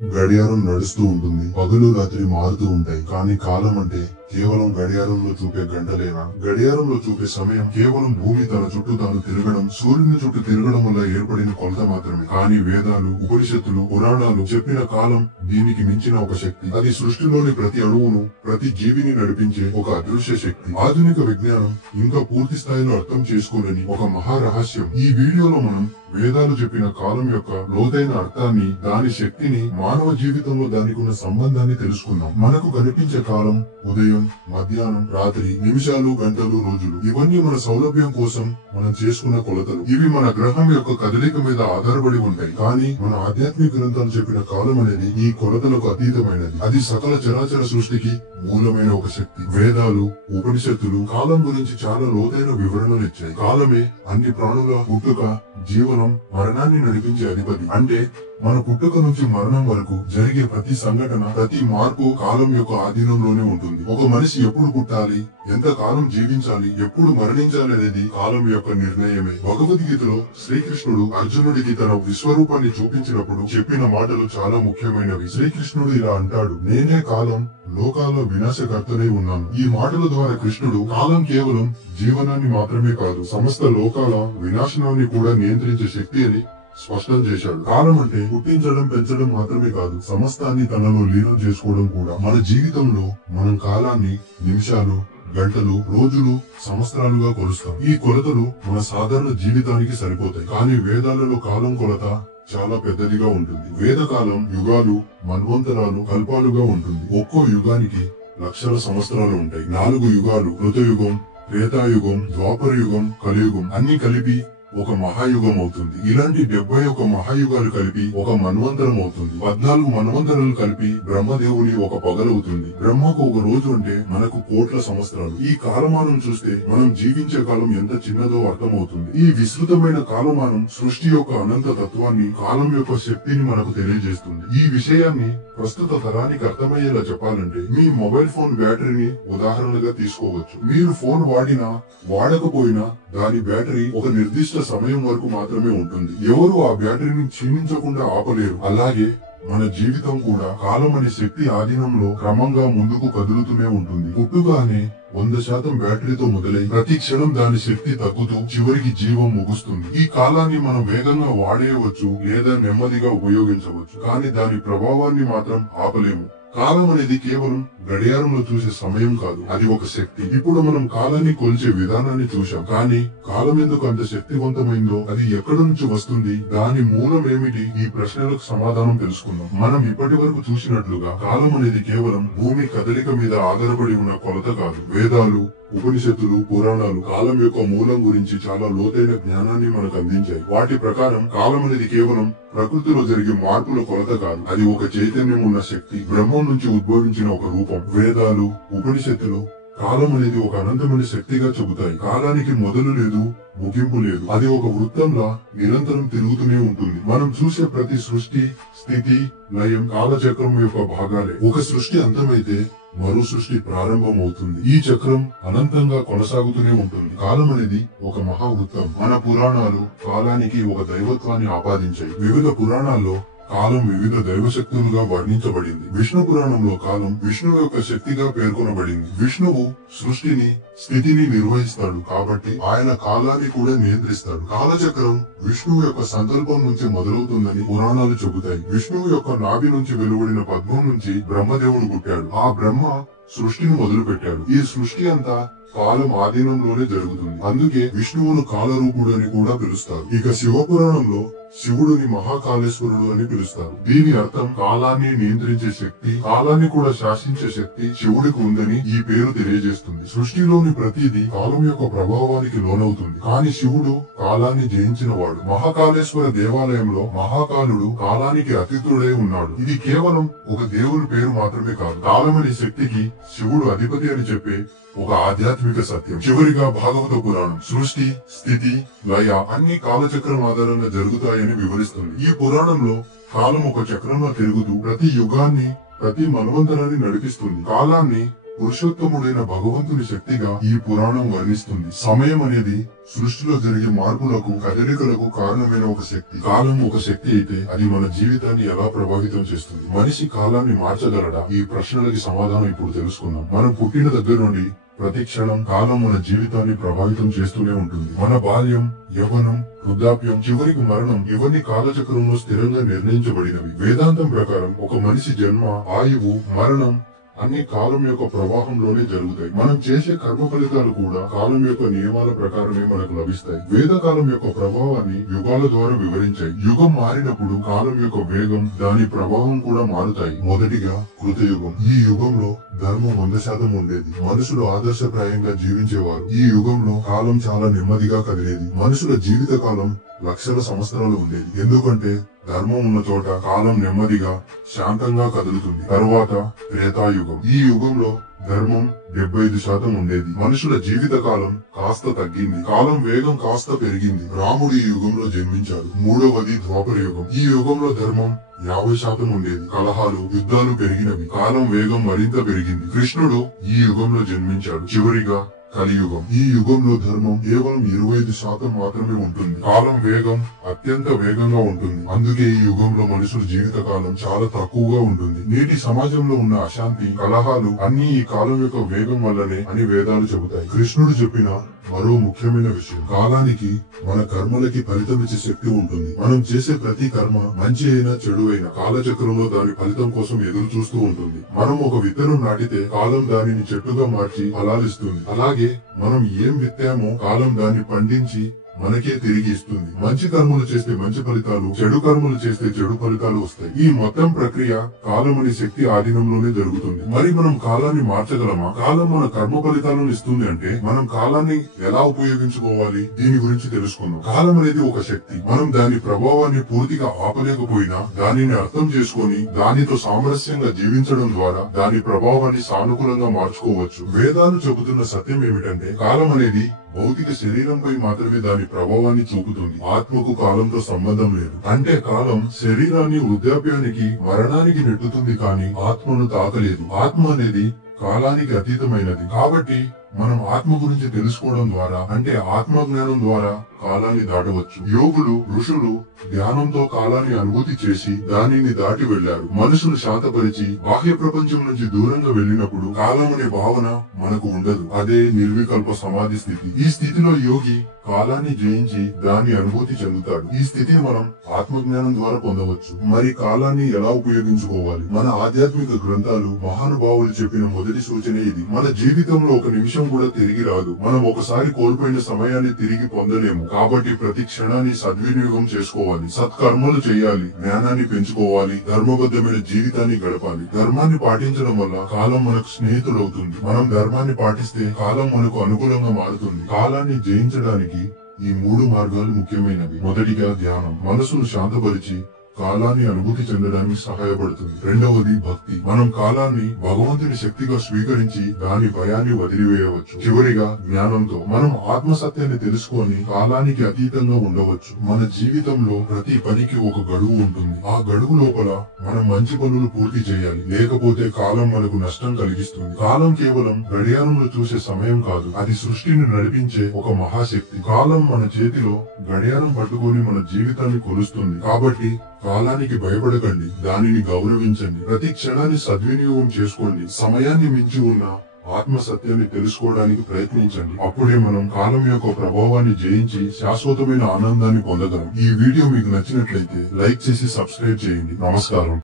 గడియారం నడుస్తూ ఉంటుంది. పగలు రాత్రి మారుతూ ఉంటాయి. కానీ కాలం అంటే కేవలం గడియారంలో చూపే గంటలేనా? గడియారంలో చూపే సమయం కేవలం భూమి తన చుట్టూ తాను తిరగడం, సూర్యుని చుట్టూ తిరగడం వల్ల ఏర్పడిన కొలత మాత్రమే. కానీ వేదాలు, ఉపనిషత్తులు, పురాణాలు చెప్పిన కాలం దీనికి మించిన ఒక శక్తి. అది సృష్టిలోని ప్రతి అణువును, ప్రతి జీవిని నడిపించే ఒక అదృశ్య శక్తి. ఆధునిక విజ్ఞానం ఇంకా పూర్తి స్థాయిలో అర్థం చేసుకోలేని ఒక మహారహస్యం. ఈ వీడియోలో మనం వేదాలు చెప్పిన కాలం యొక్క లోతైన అర్థాన్ని, దాని శక్తిని, మానవ జీవితంలో దానికి ఉన్న సంబంధాన్ని తెలుసుకుందాం. మనకు కనిపించే కాలం ఉదయం, మధ్యాహ్నం, రాత్రి, నిమిషాలు, గంటలు, రోజులు, ఇవన్నీ మన సౌలభ్యం కోసం మనం చేసుకున్న కొలతలు. ఇవి మన గ్రహం యొక్క కదలిక మీద ఆధారపడి ఉంటాయి. కానీ మన ఆధ్యాత్మిక గ్రంథాలు చెప్పిన కాలం అనేది ఈ కొలతలకు అతీతమైనది. అది సకల చరాచర సృష్టికి మూలమైన ఒక శక్తి. వేదాలు, ఉపనిషత్తులు కాలం గురించి చాలా లోతైన వివరణలు ఇచ్చాయి. కాలమే అన్ని ప్రాణుల పుట్టుక, జీవనం, మరణాన్ని నడిపించే అధిపతి. అంటే మన పుట్టుక నుంచి మరణం వరకు జరిగే ప్రతి సంఘటన, ప్రతి మార్పు కాలం యొక్క ఆధీనంలోనే ఉంటుంది. ఒక మనిషి ఎప్పుడు పుట్టాలి, ఎంత కాలం జీవించాలి, ఎప్పుడు మరణించాలి అనేది కాలం యొక్క నిర్ణయమే. భగవద్గీతలో శ్రీకృష్ణుడు అర్జునుడికి తన విశ్వరూపాన్ని చూపించినప్పుడు చెప్పిన మాటలు చాలా ముఖ్యమైనవి. శ్రీకృష్ణుడు ఇలా అంటాడు, నేనే కాలం, లోకాల వినాశకర్తనే ఉన్నాను. ఈ మాటల ద్వారా కృష్ణుడు కాలం కేవలం జీవనాన్ని మాత్రమే కాదు, సమస్త లోకాల వినాశనాన్ని కూడా నియంత్రించే శక్తి అని స్పష్టం చేశాడు. కాలం అంటే పుట్టించడం, పెంచడం మాత్రమే కాదు, సమస్తాన్ని తనలో లీనం చేసుకోవడం కూడా. మన జీవితంలో మనం కాలాన్ని నిమిషాలు, గంటలు, రోజులు, సంవత్సరాలుగా కొలుస్తాం. ఈ కొలతలు మన సాధారణ జీవితానికి సరిపోతాయి. కానీ వేదాలలో కాలం కొలత చాలా పెద్దదిగా ఉంటుంది. వేదకాలం యుగాలు, మన్వంతరాలు, కల్పాలుగా ఉంటుంది. ఒక్కో యుగానికి లక్షల సంవత్సరాలు ఉంటాయి. 4 యుగాలు, కృతయుగం, త్రేతాయుగం, ద్వాపర యుగం, కలియుగం అన్ని కలిపి ఒక మహాయుగం అవుతుంది. ఇలాంటి 71 మహాయుగాలు కలిపి ఒక మన్వంతరం అవుతుంది. 14 మన్వంతరాలు కలిపి బ్రహ్మదేవుని ఒక పగలవుతుంది. బ్రహ్మకు ఒక రోజు అంటే మనకు కోట్ల సంవత్సరాలు. ఈ కాలమానం చూస్తే మనం జీవించే కాలం ఎంత చిన్నదో అర్థమవుతుంది. ఈ విస్తృతమైన కాలమానం సృష్టి యొక్క అనంత తత్వాన్ని, కాలం యొక్క శక్తిని మనకు తెలియజేస్తుంది. ఈ విషయాన్ని ప్రస్తుత తరానికి అర్థమయ్యేలా చెప్పాలంటే మీ మొబైల్ ఫోన్ బ్యాటరీని ఉదాహరణగా తీసుకోవచ్చు. మీరు ఫోన్ వాడినా వాడకపోయినా దాని బ్యాటరీ ఒక నిర్దిష్ట సమయం వరకు మాత్రమే ఉంటుంది. ఎవరు ఆ బ్యాటరీని క్షీణించకుండా ఆపలేరు. అలాగే మన జీవితం కూడా కాలం అనే శక్తి ఆధీనంలో క్రమంగా ముందుకు కదులుతూనే ఉంటుంది. పుట్టుగానే 100% బ్యాటరీతో మొదలై ప్రతి క్షణం దాని శక్తి తగ్గుతూ చివరికి జీవం ముగుస్తుంది. ఈ కాలాన్ని మనం వేగంగా వాడేయవచ్చు లేదా నెమ్మదిగా ఉపయోగించవచ్చు, కానీ దాని ప్రభావాన్ని మాత్రం ఆపలేము. కాలం అనేది కేవలం గడియారంలో చూసే సమయం కాదు, అది ఒక శక్తి. ఇప్పుడు మనం కాలాన్ని కొలిచే విధానాన్ని చూశాం, కానీ కాలం ఎందుకు అంత శక్తివంతమైందో, అది ఎక్కడి నుంచి వస్తుంది, దాని మూలం ఏమిటి, ఈ ప్రశ్నలకు సమాధానం తెలుసుకుందాం. మనం ఇప్పటి వరకు చూసినట్లుగా కాలం అనేది కేవలం భూమి కదలిక మీద ఆధారపడి ఉన్న కొలత కాదు. వేదాలు, ఉపనిషత్తులు, పురాణాలు కాలం యొక్క మూలం గురించి చాలా లోతైన జ్ఞానాన్ని మనకు అందించాయి. వాటి ప్రకారం కాలం అనేది కేవలం ప్రకృతిలో జరిగే మార్పుల కొలత కాదు, అది ఒక చైతన్యం ఉన్న శక్తి, బ్రహ్మం నుంచి ఉద్భవించిన ఒక రూపం. వేదాలు, ఉపనిషత్తులు కాలం అనేది ఒక అనంతమైన శక్తిగా చెబుతాయి. కాలానికి మొదలు లేదు, ముగింపు లేదు, అది ఒక వృత్తంలా నిరంతరం తిరుగుతూనే ఉంటుంది. మనం చూసే ప్రతి సృష్టి, స్థితి, లయం కాలచక్రం యొక్క భాగాలే. ఒక సృష్టి అంతమైతే మరో సృష్టి ప్రారంభం అవుతుంది. ఈ చక్రం అనంతంగా కొనసాగుతూనే ఉంటుంది. కాలం అనేది ఒక మహావృత్తం. మన పురాణాలు కాలానికి ఒక దైవత్వాన్ని ఆపాదించాయి. వివిధ పురాణాల్లో కాలం వివిధ దైవశక్తులుగా వర్ణించబడింది. విష్ణు పురాణంలో కాలం విష్ణువు యొక్క శక్తిగా పేర్కొనబడింది. విష్ణువు సృష్టిని, స్థితిని నిర్వహిస్తాడు కాబట్టి ఆయన కాలాన్ని కూడా నియంత్రిస్తాడు. కాలచక్రం విష్ణువు యొక్క సంకల్పం నుంచి మొదలవుతుందని పురాణాలు చెబుతాయి. విష్ణువు యొక్క నాభి నుంచి వెలువడిన పద్మం నుంచి బ్రహ్మదేవుడు పుట్టాడు. ఆ బ్రహ్మ సృష్టిని మొదలు పెట్టాడు. ఈ సృష్టి అంతా కాలం ఆధీనంలోనే జరుగుతుంది. అందుకే విష్ణువును కాలరూపుడు అని కూడా పిలుస్తారు. ఇక శివపురాణంలో శివుడిని మహాకాళేశ్వరుడు అని పిలుస్తారు. దీని అర్థం కాలాన్ని నియంత్రించే శక్తి, కాలాన్ని కూడా శాసించే శక్తి శివుడికి ఉందని ఈ పేరు తెలియజేస్తుంది. సృష్టిలోని ప్రతిదీ కాలం యొక్క ప్రభావానికి లోనవుతుంది, కానీ శివుడు కాలాన్ని జయించిన వాడు. మహాకాళేశ్వర దేవాలయంలో మహాకాలుడు కాలానికి అతీతుడై ఉన్నాడు. ఇది కేవలం ఒక దేవుని పేరు మాత్రమే కాదు, కాలం అనే శక్తికి శివుడు అధిపతి అని చెప్పే ఒక ఆధ్యాత్మిక సత్యం. చివరిగా భాగవత పురాణం సృష్టి, స్థితి, లయ అన్ని కాలచక్రం ఆధారంగా జరుగుతాయని వివరిస్తుంది. ఈ పురాణంలో కాలం ఒక చక్రంలో తిరుగుతూ ప్రతి యుగాన్ని, ప్రతి మన్వంతరాన్ని నడిపిస్తుంది. కాలాన్ని పురుషోత్తముడైన భగవంతుని శక్తిగా ఈ పురాణం వర్ణిస్తుంది. సమయం అనేది సృష్టిలో జరిగే మార్పులకు, కదలికలకు కారణమైన ఒక శక్తి. కాలం ఒక శక్తి అయితే అది మన జీవితాన్ని ఎలా ప్రభావితం చేస్తుంది? మనిషి కాలాన్ని మార్చగలడా? ఈ ప్రశ్నలకి సమాధానం ఇప్పుడు తెలుసుకుందాం. మనం పుట్టిన దగ్గర నుండి ప్రతి క్షణం కాలం మన జీవితాన్ని ప్రభావితం చేస్తూనే ఉంటుంది. మన బాల్యం, యవ్వనం, వృద్ధాప్యం, చివరికి మరణం ఇవన్నీ కాలచక్రంలో స్థిరంగా నిర్ణయించబడినవి. వేదాంతం ప్రకారం ఒక మనిషి జన్మ, ఆయువు, మరణం అన్ని కాలం యొక్క ప్రవాహంలోనే జరుగుతాయి. మనం చేసే కర్మ ఫలితాలు కూడా కాలం యొక్క నియమాల ప్రకారమే మనకు లభిస్తాయి. వేదకాలం యొక్క ప్రభావాన్ని యుగాల ద్వారా వివరించాయి. యుగం మారినప్పుడు కాలం యొక్క వేగం, దాని ప్రభావం కూడా మారుతాయి. మొదటిగా కృతయుగం. ఈ యుగంలో ధర్మం 100% ఉండేది. మనుషులు ఆదర్శప్రాయంగా జీవించేవారు. ఈ యుగంలో కాలం చాలా నెమ్మదిగా కదిలేది. మనుషుల జీవిత కాలం లక్షల సంవత్సరాలు ఉండేది. ఎందుకంటే ధర్మం ఉన్న చోట కాలం నెమ్మదిగా, శాంతంగా కదులుతుంది. తరువాత త్రేతాయుగం. ఈ యుగంలో ధర్మం 75% ఉండేది. మనుషుల జీవిత కాలం కాస్త తగ్గింది. కాలం వేగం కాస్త పెరిగింది. రాముడు ఈ యుగంలో జన్మించాడు. మూడవది ద్వాపర యుగం. ఈ యుగంలో ధర్మం 50% ఉండేది. కలహాలు, యుద్ధాలు పెరిగినవి. కాలం వేగం మరింత పెరిగింది. కృష్ణుడు ఈ యుగంలో జన్మించాడు. చివరిగా కలియుగం. ఈ యుగంలో ధర్మం కేవలం 25% మాత్రమే ఉంటుంది. కాలం వేగం అత్యంత వేగంగా ఉంటుంది. అందుకే ఈ యుగంలో మనుషుల జీవిత కాలం చాలా తక్కువగా ఉంటుంది. నేటి సమాజంలో ఉన్న అశాంతి, కలహాలు అన్ని ఈ కాలం యొక్క వేగం వల్లనే అని వేదాలు చెబుతాయి. కృష్ణుడు చెప్పిన మరో ముఖ్యమైన విషయం, కాలానికి, మన కర్మలకి ఫలితం ఇచ్చే శక్తి ఉంటుంది. మనం చేసే ప్రతి కర్మ మంచి అయినా చెడు అయినా కాలచక్రంలో దాని ఫలితం కోసం ఎదురు చూస్తూ ఉంటుంది. మనం ఒక విత్తనం నాటితే కాలం దానిని చెట్టుగా మార్చి ఫలాలిస్తుంది. అలాగే మనం ఏం విత్తామో కాలం దాన్ని పండించి మనకే తిరిగి ఇస్తుంది. మంచి కర్మలు చేస్తే మంచి ఫలితాలు, చెడు కర్మలు చేస్తే చెడు ఫలితాలు వస్తాయి. ఈ మొత్తం ప్రక్రియ కాలం అనే శక్తి ఆధీనంలోనే జరుగుతుంది. మరి మనం కాలాన్ని మార్చగలమా? కాలం మన కర్మ ఫలితాలను ఇస్తుంది అంటే మనం కాలాన్ని ఎలా ఉపయోగించుకోవాలి? దీని గురించి తెలుసుకుందాం. కాలం అనేది ఒక శక్తి. మనం దాని ప్రభావాన్ని పూర్తిగా ఆపలేకపోయినా దానిని అర్థం చేసుకొని దానితో సామరస్యంగా జీవించడం ద్వారా దాని ప్రభావాన్ని సానుకూలంగా మార్చుకోవచ్చు. వేదాలు చెబుతున్న సత్యం ఏమిటంటే కాలం అనేది భౌతిక శరీరంపై మాత్రమే దాని ప్రభావాన్ని చూపుతుంది. ఆత్మకు కాలంతో సంబంధం లేదు. అంటే కాలం శరీరాన్ని వృద్ధాప్యానికి, మరణానికి నెట్టుతుంది కానీ ఆత్మను తాకలేదు. ఆత్మ అనేది కాలానికి అతీతమైనది. కాబట్టి మనం ఆత్మ గురించి తెలుసుకోవడం ద్వారా, అంటే ఆత్మజ్ఞానం ద్వారా కాలాన్ని దాటవచ్చు. యోగులు, ఋషులు ధ్యానంతో కాలాన్ని అనుభూతి చేసి దానిని దాటి వెళ్లారు. మనసును శాంతపరిచి బాహ్య ప్రపంచం నుంచి దూరంగా వెళ్లినప్పుడు కాలం అనే భావన మనకు ఉండదు. అదే నిర్వికల్ప సమాధి స్థితి. ఈ స్థితిలో యోగి కాలాన్ని జయించి దాన్ని అనుభూతి చెందుతాడు. ఈ స్థితిని మనం ఆత్మజ్ఞానం ద్వారా పొందవచ్చు. మరి కాలాన్ని ఎలా ఉపయోగించుకోవాలి? మన ఆధ్యాత్మిక గ్రంథాలు, మహానుభావులు చెప్పిన మొదటి సూచన ఇది. మన జీవితంలో ఒక నిమిషం కూడా తిరిగి రాదు. మనం ఒకసారి కోల్పోయిన సమయాన్ని తిరిగి పొందలేము. కాబట్టి ప్రతి క్షణాన్ని సద్వినియోగం చేసుకోవాలి. సత్కర్మలు చేయాలి, జ్ఞానాన్ని పెంచుకోవాలి, ధర్మబద్ధమైన జీవితాన్ని గడపాలి. ధర్మాన్ని పాటించడం వల్ల కాలం మనకు స్నేహితుడవుతుంది. మనం ధర్మాన్ని పాటిస్తే కాలం మనకు అనుకూలంగా మారుతుంది. కాలాన్ని జయించడానికి ఈ 3 మార్గాలు ముఖ్యమైనవి. మొదటిగా ధ్యానం. మనసును శాంతపరిచి కాలాన్ని అనుభూతి చెందడానికి సహాయపడుతుంది. రెండవది భక్తి. మనం కాలాన్ని భగవంతుని శక్తిగా స్వీకరించి దాని భయాన్ని వదిలివేయవచ్చు. చివరిగా జ్ఞానంతో మనం ఆత్మసత్యాన్ని తెలుసుకొని కాలానికి అతీతంగా ఉండవచ్చు. మన జీవితంలో ప్రతి పనికి ఒక గడువు ఉంటుంది. ఆ గడువు లోపల మనం మంచి పనులు పూర్తి చేయాలి. లేకపోతే కాలం మనకు నష్టం కలిగిస్తుంది. కాలం కేవలం గడియారంలో చూసే సమయం కాదు, అది సృష్టిని నడిపించే ఒక మహాశక్తి. కాలం మన చేతిలో గడియారం పట్టుకొని మన జీవితాన్ని కొలుస్తుంది. కాబట్టి కాలానికి భయపడకండి, దానిని గౌరవించండి. ప్రతి క్షణాన్ని సద్వినియోగం చేసుకోండి. సమయాన్ని మించి ఉన్న ఆత్మ సత్యాన్ని తెలుసుకోవడానికి ప్రయత్నించండి. అప్పుడే మనం కాలం యొక్క ప్రభావాన్ని జయించి శాశ్వతమైన ఆనందాన్ని పొందగలం. ఈ వీడియో మీకు నచ్చినట్లయితే లైక్ చేసి సబ్స్క్రైబ్ చేయండి. నమస్కారం.